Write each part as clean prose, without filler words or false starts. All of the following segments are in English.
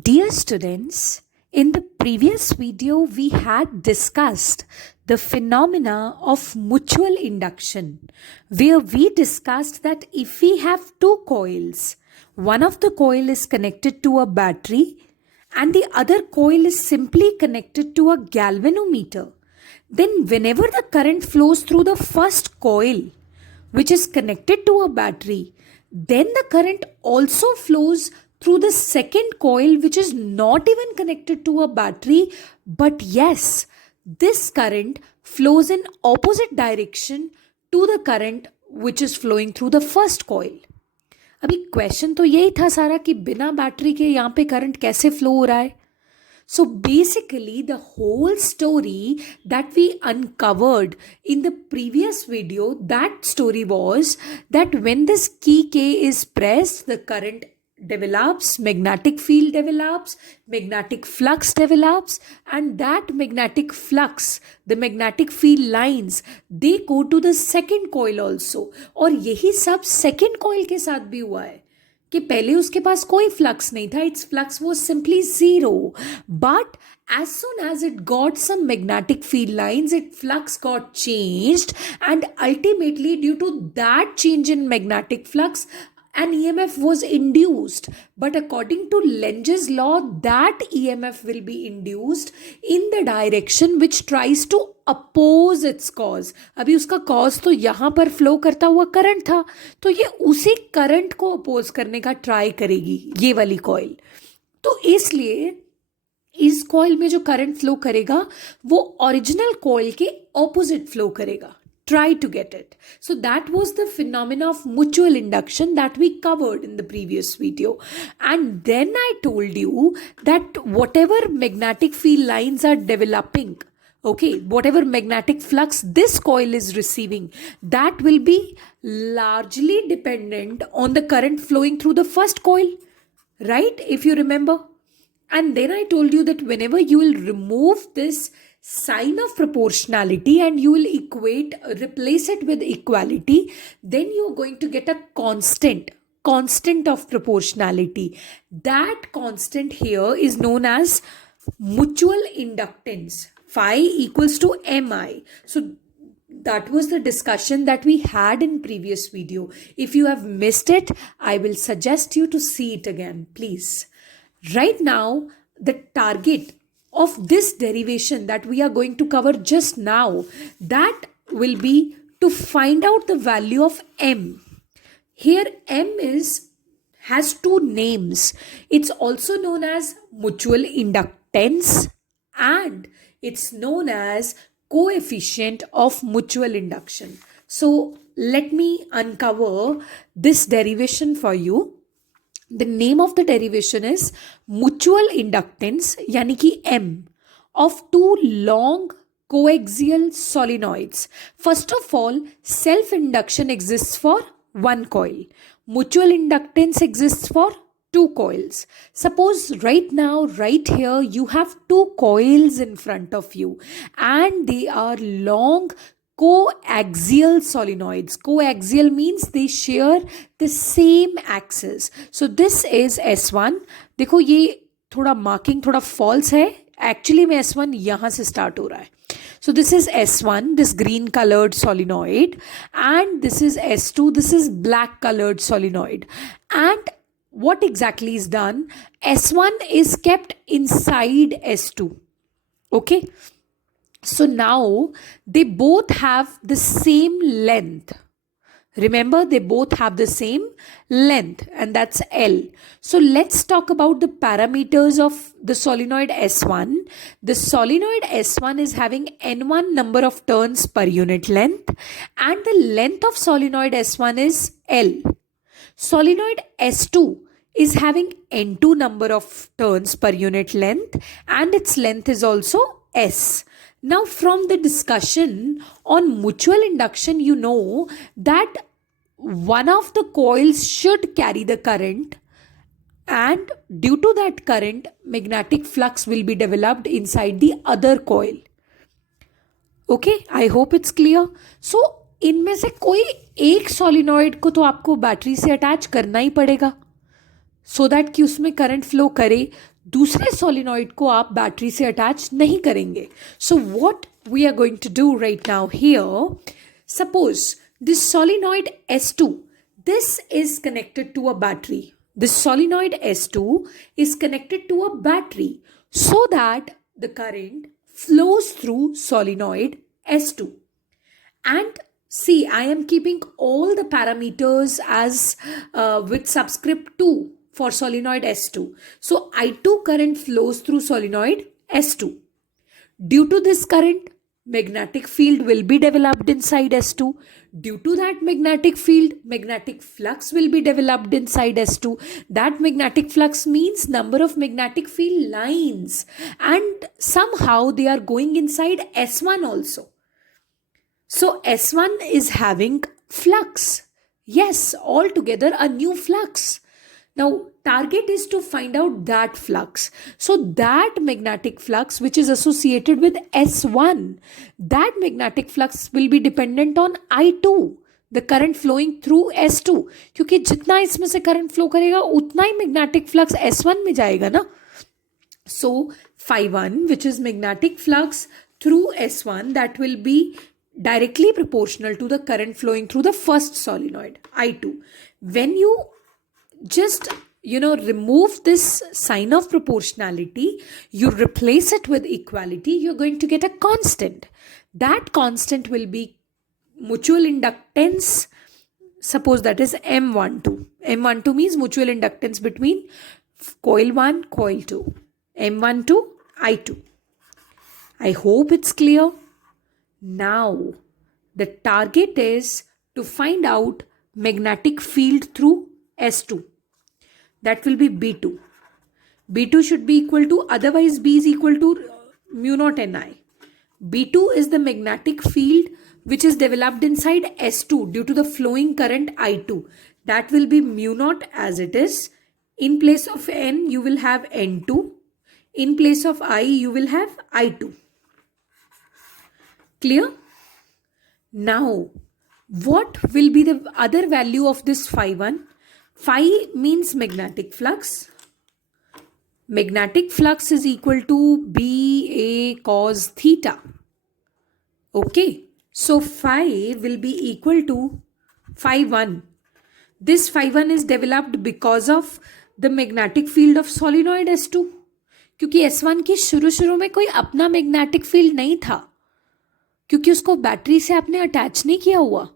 Dear students, in the previous video we had discussed the phenomena of mutual induction, where we discussed that if we have two coils, one of the coil is connected to a battery and the other coil is simply connected to a galvanometer, then whenever the current flows through the first coil, which is connected to a battery, then the current also flows through the second coil, which is not even connected to a battery, but yes, this current flows in opposite direction to the current which is flowing through the first coil. अभी question तो यही था सारा कि बिना battery के यहाँ पे करंट कैसे फ्लो हो रहा है. So basically the whole story that we uncovered in the previous video, that story was that when this key K is pressed, the current develops, magnetic field develops, magnetic flux develops, and that magnetic flux, the magnetic field lines, they go to the second coil also. और यही सब second coil के साथ भी हुआ है कि पहले उसके पास कोई फ्लक्स नहीं था, it's flux was simply zero, but as soon as it got some magnetic field lines, its flux got changed, and ultimately due to that change in magnetic flux, an EMF was induced. But according to Lenz's law, that EMF will be induced in the direction which tries to oppose its cause. अभी उसका cause तो यहाँ पर flow करता हुआ current था, तो ये उसी current को oppose करने का try करेगी ये वाली coil. तो इसलिए इस coil में जो current flow करेगा वो original coil के opposite flow करेगा. Try to get it. So that was the phenomena of mutual induction that we covered in the previous video. And then I told you that whatever magnetic field lines are developing, okay, whatever magnetic flux this coil is receiving, that will be largely dependent on the current flowing through the first coil, right? If you remember. And then I told you that whenever you will remove this sign of proportionality and you will replace it with equality, then you are going to get a constant of proportionality. That constant here is known as mutual inductance. Phi equals to Mi. So that was the discussion that we had in previous video. If you have missed it, I will suggest you to see it again, please. Right now, the target of this derivation that we are going to cover just now, that will be to find out the value of M. Here M has two names. It's also known as mutual inductance and it's known as coefficient of mutual induction. So let me uncover this derivation for you. The name of the derivation is mutual inductance, yani ki M, of two long coaxial solenoids. First of all, self-induction exists for one coil. Mutual inductance exists for two coils. Suppose right now, right here, you have two coils in front of you and they are long coaxial solenoids. Coaxial means they share the same axis. So this is S1. देखो ये थोड़ा marking थोड़ा false है. Actually में S1 यहाँ से start हो रहा है. So this is S1, this green colored solenoid, and this is S2, this is black colored solenoid. And what exactly is done? S1 is kept inside S2. Okay. So now they both have the same length. Remember, they both have the same length and that's L. So let's talk about the parameters of the solenoid S1. The solenoid S1 is having N1 number of turns per unit length and the length of solenoid S1 is L. Solenoid S2 is having N2 number of turns per unit length and its length is also S. Now from the discussion on mutual induction, you know that one of the coils should carry the current and due to that current, magnetic flux will be developed inside the other coil. Okay, I hope it's clear. So इनमें से कोई एक solenoid को तो आपको battery से attach करना ही पड़ेगा so that कि उसमें करंट फ्लो करे. दूसरे सोलिनॉइड को आप बैटरी से अटैच नहीं करेंगे. So what we are going to do right now here, suppose this solenoid S2, this is connected to a battery. This solenoid S2 is connected to a battery so that the current flows through solenoid S2. And see, I am keeping all the parameters as with subscript 2 for solenoid S2. So I2 current flows through solenoid S2. Due to this current, magnetic field will be developed inside S2. Due to that magnetic field, magnetic flux will be developed inside S2. That magnetic flux means number of magnetic field lines, and somehow they are going inside S1 also. So S1 is having flux. Yes, altogether a new flux. Now target is to find out that flux. So that magnetic flux which is associated with S1, that magnetic flux will be dependent on I2, the current flowing through S2. क्योंकि जितना इसमें से current flow करेगा उतना ही magnetic flux S1 में जाएगा ना. So phi1, which is magnetic flux through S1, that will be directly proportional to the current flowing through the first solenoid I2. When you just remove this sign of proportionality, you replace it with equality, you're going to get a constant. That constant will be mutual inductance. Suppose that is M12. M12 means mutual inductance between coil 1, coil 2. M12, I2. I hope it's clear. Now the target is to find out magnetic field through S2. That will be B2. B2 should be equal to, otherwise B is equal to mu naught Ni. B2 is the magnetic field which is developed inside S2 due to the flowing current I2. That will be mu naught as it is. In place of N you will have N2. In place of I you will have I2. Clear? Now, what will be the other value of this phi1? Phi means magnetic flux. Magnetic flux is equal to BA cos theta. Okay. So, phi will be equal to phi1. This phi1 is developed because of the magnetic field of solenoid S2. क्योंकि S1 की शुरू में कोई अपना magnetic field नहीं था, क्योंकि उसको बैटरी से आपने अटैच नहीं किया हुआ.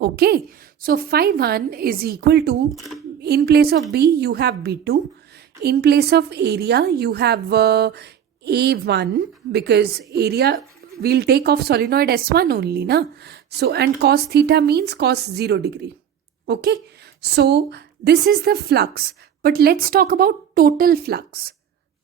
Okay, so phi1 is equal to, in place of B you have B2, in place of area you have A1, because area we'll take off solenoid S1 only na. So and cos theta means cos 0 degree. Okay, so this is the flux, but let's talk about total flux.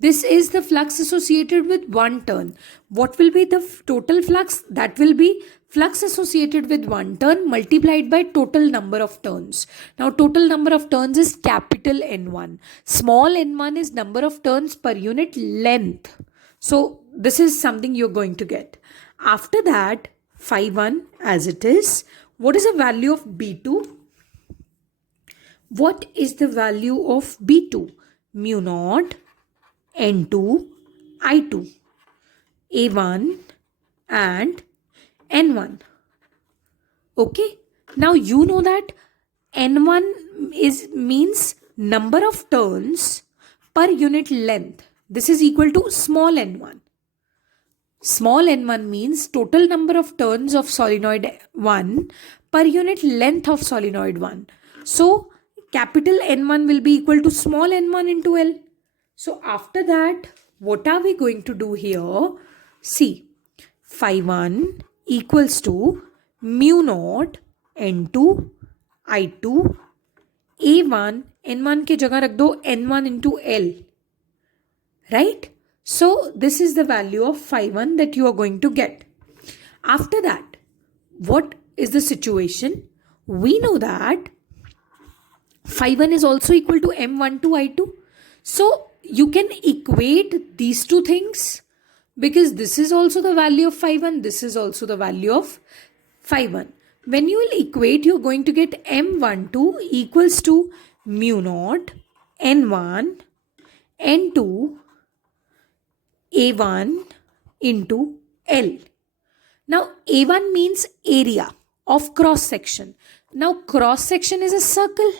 This is the flux associated with one turn. What will be the total flux? That will be flux associated with one turn multiplied by total number of turns. Now total number of turns is capital N1. Small n1 is number of turns per unit length. So this is something you're going to get. After that, phi1 as it is. What is the value of B2? What is the value of B2? Mu naught N2, I2, A1 and N1. Okay, now you know that N1 means number of turns per unit length. This is equal to small n1. Small n1 means total number of turns of solenoid 1 per unit length of solenoid 1. So capital N1 will be equal to small n1 into L. So after that, what are we going to do here? See, phi1 equals to mu naught N2 I2 A1, N1 के जगह रख दो N1 into L. Right? So this is the value of phi1 that you are going to get. After that, what is the situation? We know that phi1 is also equal to M1 to I2. So you can equate these two things, because this is also the value of phi1, this is also the value of phi1. When you will equate, you're going to get M12 equals to mu naught N1 N2 A1 into L. Now A1 means area of cross section. Now cross section is a circle.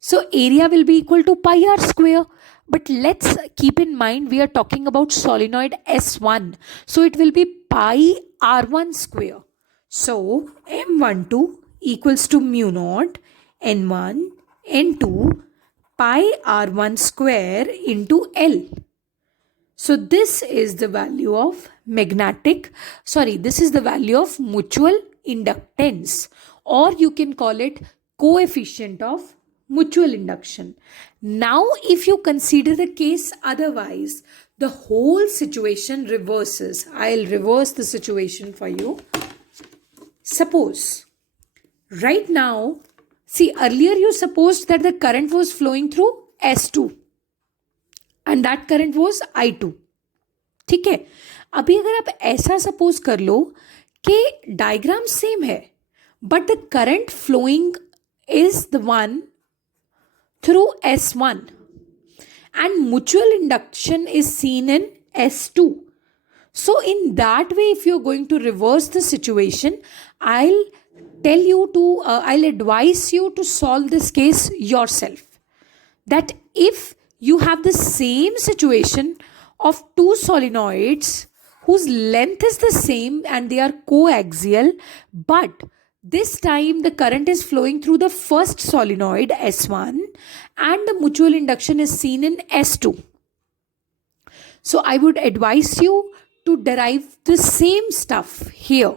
So area will be equal to pi r square. But let's keep in mind we are talking about solenoid S1. So it will be pi r1 square. So M12 equals to mu naught N1 N2 pi r1 square into L. So this is the value of this is the value of mutual inductance, or you can call it coefficient of mutual induction. Now if you consider the case otherwise, the whole situation reverses. I'll reverse the situation for you. Suppose right now, see, earlier you supposed that the current was flowing through S2 and that current was I2. ठीक है, अभी अगर आप ऐसा suppose कर लो कि diagram same है but the current following is the one through S1 and mutual induction is seen in S2. So in that way, if you're going to reverse the situation, I'll advise you to solve this case yourself. That if you have the same situation of two solenoids whose length is the same and they are coaxial, but this time the current is flowing through the first solenoid S1 and the mutual induction is seen in S2. So I would advise you to derive the same stuff here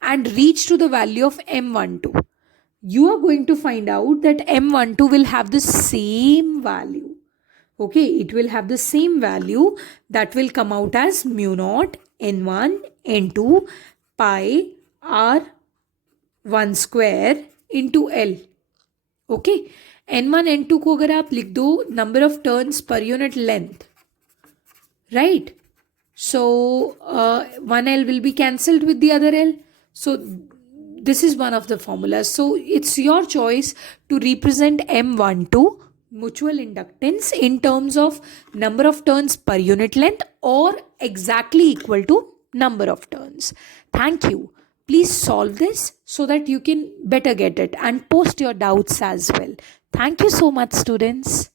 and reach to the value of M12. You are going to find out that M12 will have the same value. Okay, it will have the same value that will come out as mu naught N1 N2 pi R1 square into L. Okay, N1 N2 को अगर आप लिख दो number of turns per unit length, right? So one L will be cancelled with the other L. So this is one of the formulas. So it's your choice to represent M12 mutual inductance in terms of number of turns per unit length or exactly equal to number of turns. Thank you. Please solve this so that you can better get it and post your doubts as well. Thank you so much, students.